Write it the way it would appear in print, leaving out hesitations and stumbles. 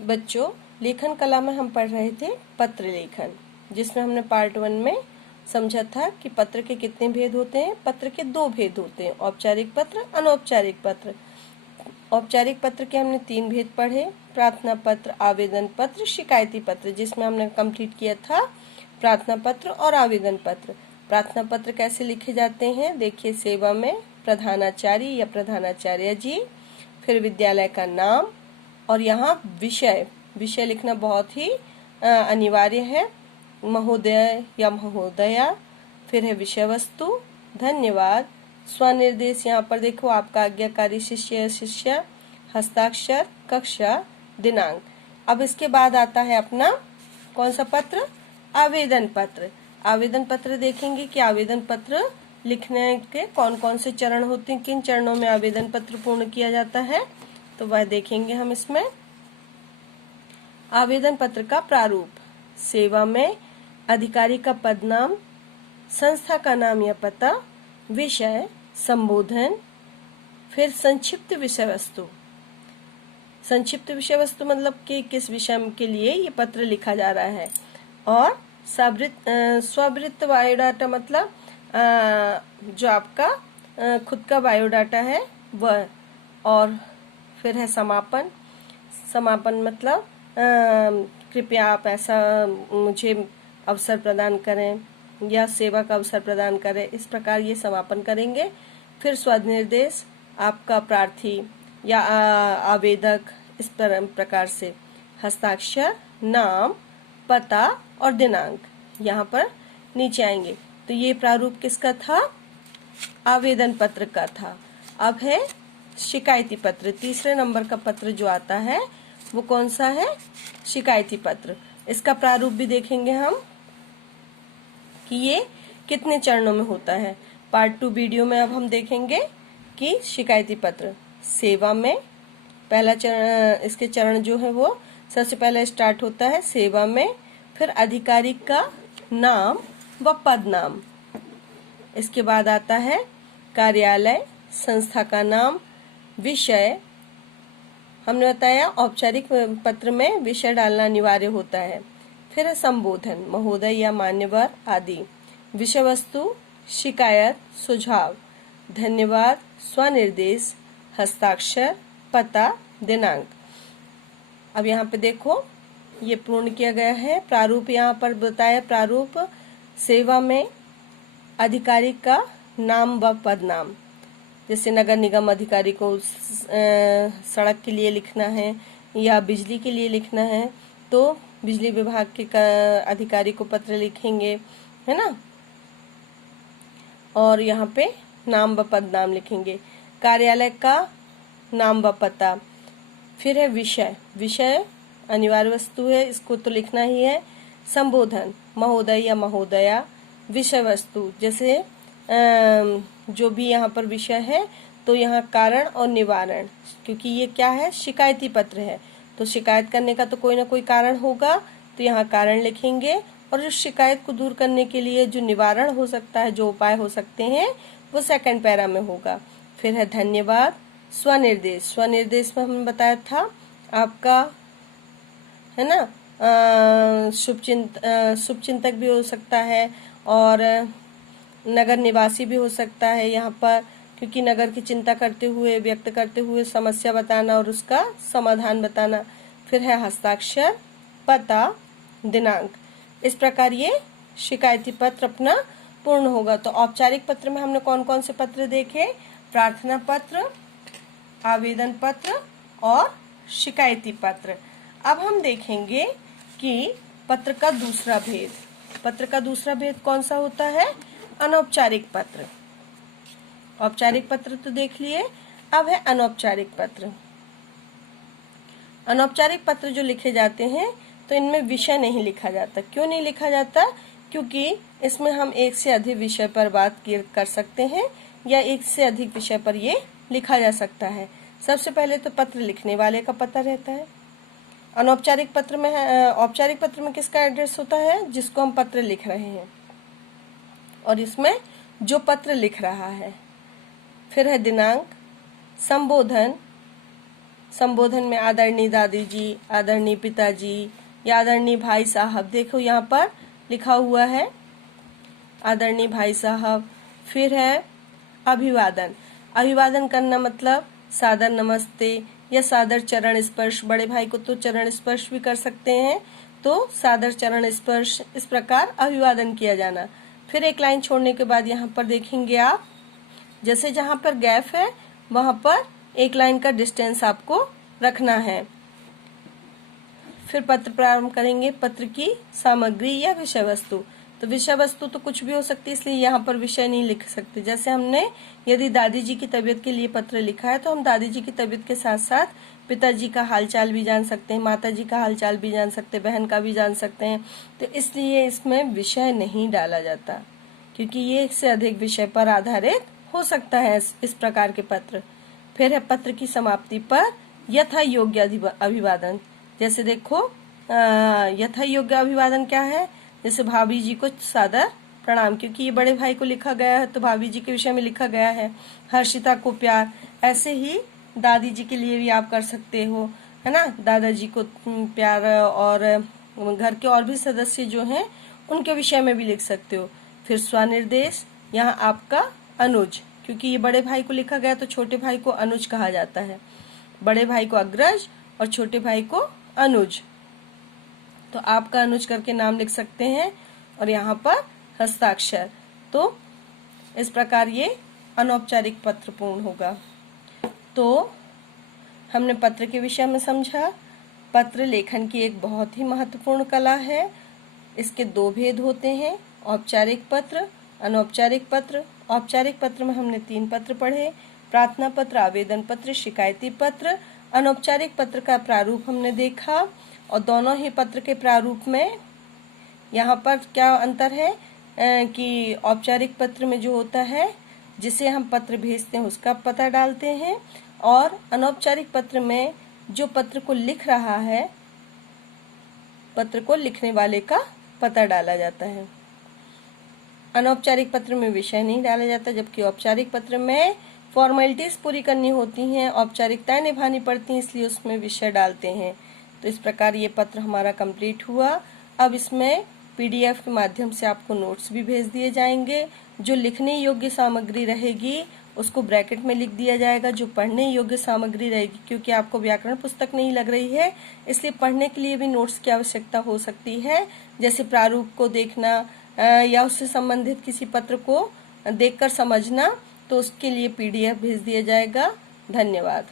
बच्चों, लेखन कला में हम पढ़ रहे थे पत्र लेखन, जिसमें हमने पार्ट 1 में समझा था कि पत्र के कितने भेद होते हैं। पत्र के 2 भेद होते हैं, औपचारिक पत्र, अनौपचारिक पत्र। औपचारिक पत्र के हमने 3 भेद पढ़े, प्रार्थना पत्र, आवेदन पत्र, शिकायती पत्र, जिसमें हमने कंप्लीट किया था प्रार्थना पत्र और आवेदन पत्र। प्रार्थना पत्र कैसे लिखे जाते हैं, देखिए, सेवा में प्रधानाचार्य या प्रधानाचार्य जी, फिर विद्यालय का नाम, और यहाँ विषय लिखना बहुत ही अनिवार्य है, महोदय या महोदया, फिर है विषय वस्तु, धन्यवाद, स्वनिर्देश, यहाँ पर देखो आपका आज्ञाकारी शिष्य, हस्ताक्षर, कक्षा, दिनांक। अब इसके बाद आता है अपना कौन सा पत्र, आवेदन पत्र। आवेदन पत्र देखेंगे कि आवेदन पत्र लिखने के कौन कौन से चरण होते हैं, किन चरणों में आवेदन पत्र पूर्ण किया जाता है, तो वह देखेंगे हम इसमें। आवेदन पत्र का प्रारूप, सेवा में अधिकारी का पद नाम, संस्था का नाम या पता, विषय, संबोधन, फिर संक्षिप्त विषय वस्तु। संक्षिप्त विषय वस्तु मतलब कि किस विषय के लिए ये पत्र लिखा जा रहा है, और स्ववृत्त बायोडाटा मतलब जो आपका खुद का बायोडाटा है वह, और फिर है समापन मतलब कृपया आप ऐसा मुझे अवसर प्रदान करें या सेवा का अवसर प्रदान करें, इस प्रकार ये समापन करेंगे। फिर स्वनिर्देश, आपका प्रार्थी या आवेदक, इस प्रकार से हस्ताक्षर, नाम, पता और दिनांक यहाँ पर नीचे आएंगे। तो ये प्रारूप किसका था, आवेदन पत्र का था। अब है शिकायती पत्र, तीसरे नंबर का पत्र जो आता है वो कौन सा है, शिकायती पत्र। इसका प्रारूप भी देखेंगे हम कि ये कितने चरणों में होता है। पार्ट 2 वीडियो में अब हम देखेंगे कि शिकायती पत्र सेवा में पहला चरण, इसके चरण जो है वो सबसे पहले स्टार्ट होता है सेवा में, फिर अधिकारी का नाम व पद नाम। इसके बाद आता है कार्यालय, संस्था का नाम, विषय। हमने बताया औपचारिक पत्र में विषय डालना अनिवार्य होता है। फिर है संबोधन, महोदय या मान्यवर आदि। विषय वस्तु, शिकायत, सुझाव, धन्यवाद, स्वनिर्देश, हस्ताक्षर, पता, दिनांक। अब यहाँ पे देखो ये पूर्ण किया गया है। प्रारूप यहाँ पर बताया, प्रारूप सेवा में अधिकारी का नाम व पद नाम, जैसे नगर निगम अधिकारी को सड़क के लिए लिखना है या बिजली के लिए लिखना है तो बिजली विभाग के अधिकारी को पत्र लिखेंगे, है ना, और यहाँ पे नाम व पद नाम लिखेंगे। कार्यालय का नाम व पता। फिर है विषय अनिवार्य वस्तु है, इसको तो लिखना ही है। संबोधन, महोदय या महोदया। विषय वस्तु, जैसे जो भी यहाँ पर विषय है तो यहाँ कारण और निवारण, क्योंकि ये क्या है, शिकायती पत्र है तो शिकायत करने का तो कोई ना कोई कारण होगा, तो यहाँ कारण लिखेंगे, और जो शिकायत को दूर करने के लिए जो निवारण हो सकता है, जो उपाय हो सकते हैं, वो सेकंड पैरा में होगा। फिर है धन्यवाद। स्वनिर्देश में हमने बताया था आपका, है ना, शुभचिंतक भी हो सकता है और नगर निवासी भी हो सकता है यहाँ पर, क्योंकि नगर की चिंता करते हुए, व्यक्त करते हुए समस्या बताना और उसका समाधान बताना। फिर है हस्ताक्षर, पता, दिनांक। इस प्रकार ये शिकायती पत्र अपना पूर्ण होगा। तो औपचारिक पत्र में हमने कौन कौन से पत्र देखे, प्रार्थना पत्र, आवेदन पत्र और शिकायती पत्र। अब हम देखेंगे कि पत्र का दूसरा भेद, पत्र का दूसरा भेद कौन सा होता है, अनौपचारिक पत्र। औपचारिक पत्र तो देख लिए, अब है अनौपचारिक पत्र। अनौपचारिक पत्र जो लिखे जाते हैं तो इनमें विषय नहीं लिखा जाता। क्यों नहीं लिखा जाता, क्योंकि इसमें हम एक से अधिक विषय पर बात कर सकते हैं या एक से अधिक विषय पर ये लिखा जा सकता है। सबसे पहले तो पत्र लिखने वाले का पता रहता है। अनौपचारिक पत्र में, औपचारिक पत्र में किसका एड्रेस होता है, जिसको हम पत्र लिख रहे हैं, और इसमें जो पत्र लिख रहा है। फिर है दिनांक, संबोधन, संबोधन में आदरणीय दादी जी, आदरणीय पिताजी या आदरणीय भाई साहब, देखो यहाँ पर लिखा हुआ है आदरणीय भाई साहब। फिर है अभिवादन। अभिवादन करना मतलब सादर नमस्ते या सादर चरण स्पर्श, बड़े भाई को तो चरण स्पर्श भी कर सकते हैं, तो सादर चरण स्पर्श, इस प्रकार अभिवादन किया जाना। फिर एक लाइन छोड़ने के बाद यहाँ पर देखेंगे आप, जैसे जहाँ पर गैप है वहां पर एक लाइन का डिस्टेंस आपको रखना है। फिर पत्र प्रारंभ करेंगे। पत्र की सामग्री या विषय वस्तु, तो विषय वस्तु तो कुछ भी हो सकती है, इसलिए यहाँ पर विषय नहीं लिख सकते। जैसे हमने यदि दादी जी की तबीयत के लिए पत्र लिखा है तो हम दादी जी की तबीयत के साथ साथ पिताजी का हालचाल भी जान सकते हैं, माता जी का हालचाल भी जान सकते हैं, बहन का भी जान सकते हैं। तो इसलिए इसमें विषय नहीं डाला जाता, क्योंकि ये एक से अधिक विषय पर आधारित हो सकता है इस प्रकार के पत्र। फिर है पत्र की समाप्ति पर यथा योग्य अभिवादन। जैसे देखो यथा योग्य अभिवादन क्या है, जैसे भाभी जी को सादर प्रणाम, क्योंकि ये बड़े भाई को लिखा गया है तो भाभी जी के विषय में लिखा गया है। हर्षिता को प्यार, ऐसे ही दादी जी के लिए भी आप कर सकते हो, है ना, दादाजी को प्यार, और घर के और भी सदस्य जो हैं उनके विषय में भी लिख सकते हो। फिर स्वनिर्देश, यहाँ आपका अनुज, क्योंकि ये बड़े भाई को लिखा गया तो छोटे भाई को अनुज कहा जाता है, बड़े भाई को अग्रज और छोटे भाई को अनुज, तो आपका अनुज करके नाम लिख सकते हैं। और यहाँ पर हस्ताक्षर। तो इस प्रकार ये अनौपचारिक पत्र पूर्ण होगा। तो हमने पत्र के विषय में समझा। पत्र लेखन की एक बहुत ही महत्वपूर्ण कला है। इसके दो भेद होते हैं, औपचारिक पत्र, अनौपचारिक पत्र। औपचारिक पत्र में हमने 3 पत्र पढ़े, प्रार्थना पत्र, आवेदन पत्र, शिकायती पत्र। अनौपचारिक पत्र का प्रारूप हमने देखा, और दोनों ही पत्र के प्रारूप में यहाँ पर क्या अंतर है कि औपचारिक पत्र में जो होता है जिसे हम पत्र भेजते हैं उसका पता डालते हैं, और अनौपचारिक पत्र में जो पत्र को लिख रहा है, पत्र को लिखने वाले का पता डाला जाता है। अनौपचारिक पत्र में विषय नहीं डाला जाता, जबकि औपचारिक पत्र में फॉर्मेलिटीज पूरी करनी होती हैं, औपचारिकताएं निभानी पड़ती हैं, इसलिए उसमें विषय डालते हैं। तो इस प्रकार ये पत्र हमारा कंप्लीट हुआ। अब इसमें पीडीएफ के माध्यम से आपको नोट्स भी भेज दिए जाएंगे। जो लिखने योग्य सामग्री रहेगी उसको ब्रैकेट में लिख दिया जाएगा, जो पढ़ने योग्य सामग्री रहेगी, क्योंकि आपको व्याकरण पुस्तक नहीं लग रही है इसलिए पढ़ने के लिए भी नोट्स की आवश्यकता हो सकती है, जैसे प्रारूप को देखना या उससे संबंधित किसी पत्र को देखकर समझना, तो उसके लिए पीडीएफ भेज दिया जाएगा। धन्यवाद।